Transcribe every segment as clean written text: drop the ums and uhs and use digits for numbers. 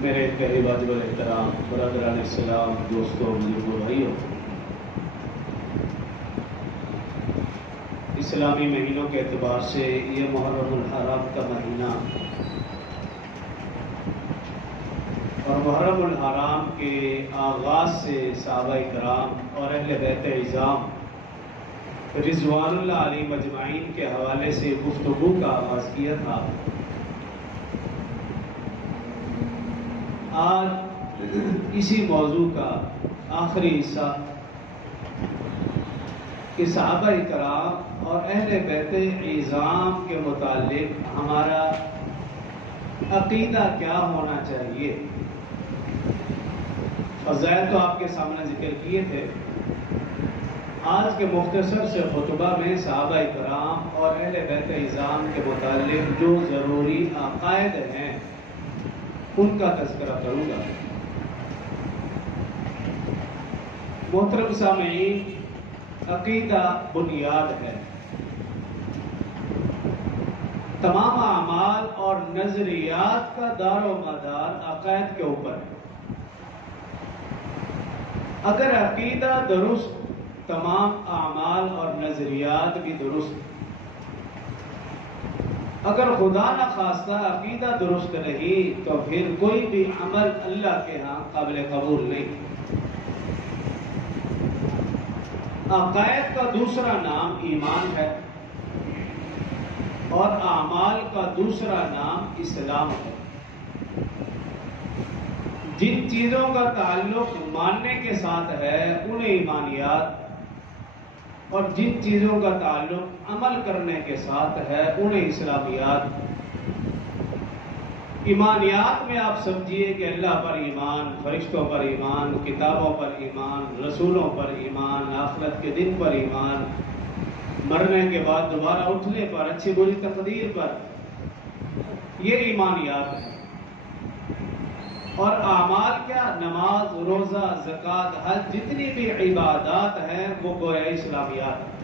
میرے پہلے واجب الاحترام برادران اسلام، دوستوں، بزرگوں، بھائیوں، اسلامی مہینوں کے اعتبار سے یہ محرم الحرام کا مہینہ اور محرم الحرام کے آغاز سے صحابہ کرام اور اہل بیت عظام رضوان اللہ علیہ مجمعین کے حوالے سے گفتگو کا آغاز کیا تھا۔ آج اسی موضوع کا آخری حصہ کہ صحابہ کرام اور اہل بیت عظام کے متعلق ہمارا عقیدہ کیا ہونا چاہیے۔ فضائل تو آپ کے سامنے ذکر کیے تھے۔ آج کے مختصر سے خطبہ میں صحابہ کرام اور اہل بیت عظام کے متعلق جو ضروری عقائد ہیں ان کا تذکرہ کروں گا۔ محترم سامعین، عقیدہ بنیاد ہے۔ تمام اعمال اور نظریات کا دار و مدار عقائد کے اوپر ہے۔ اگر عقیدہ درست، تمام اعمال اور نظریات بھی درست۔ اگر خدا نخواستہ عقیدہ درست نہیں تو پھر کوئی بھی عمل اللہ کے ہاں قابل قبول نہیں۔ عقائد کا دوسرا نام ایمان ہے اور اعمال کا دوسرا نام اسلام ہے۔ جن چیزوں کا تعلق ماننے کے ساتھ ہے انہیں ایمانیات، اور جن چیزوں کا تعلق عمل کرنے کے ساتھ ہے انہیں اسلامیات۔ ایمانیات میں آپ سمجھیے کہ اللہ پر ایمان، فرشتوں پر ایمان، کتابوں پر ایمان، رسولوں پر ایمان، آخرت کے دن پر ایمان، مرنے کے بعد دوبارہ اٹھنے پر، اچھی بری تقدیر پر، یہ ایمانیات ہیں۔ اور اعمال کیا؟ نماز، روزہ، زکوٰۃ، حج، جتنی بھی عبادات ہیں وہ گویا اسلامیات ہیں۔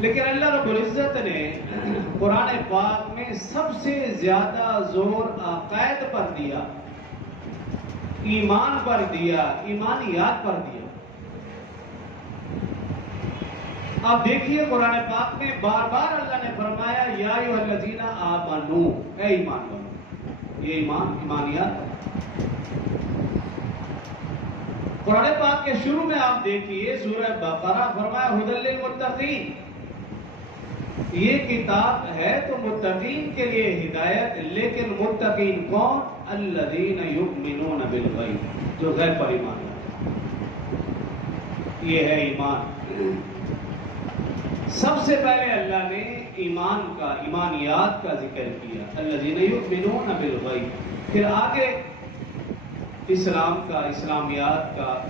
لیکن اللہ رب العزت نے قرآن پاک میں سب سے زیادہ زور عقائد پر دیا، ایمان پر دیا، ایمانیات پر دیا۔ آپ دیکھیے قرآن پاک میں بار بار اللہ نے فرمایا یا ایھا الذین آمنو، اے ایمان والو۔ یہ ایمانیات ہے۔ قرآن پاک کے شروع میں آپ دیکھیے سورہ بقرہ، فرمایا ھدی للمتقین، یہ کتاب ہے تو متقین کے لیے ہدایت۔ لیکن متقین کون؟ الذین یؤمنون بالغیب، جو غیب پر ایمان لاتے ہیں۔ یہ ہے ایمان۔ سب سے پہلے اللہ نے ایمان کا، ایمانیات کا ذکر کیا، الذین یؤمنون بالغیب۔ پھر آگے اسلام کا، اسلامیات کا،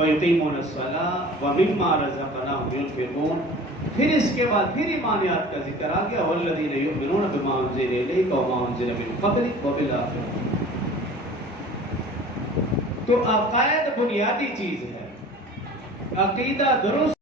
وَيُقِیمُونَ الصَّلَاةَ وَمِمَّا رَزَقْنَاهُمْ يُنْفِقُونَ۔ پھر اس کے بعد پھر ایمانیات کا ذکر آ گیا، وَالَّذِينَ يُؤْمِنُونَ بِمَا أُنزِلَ إِلَيْكَ وَمَا أُنزِلَ مِن قَبْلِكَ وَبِالْآخِرَةِ۔ تو عقائد بنیادی چیز ہے۔ عقیدہ درست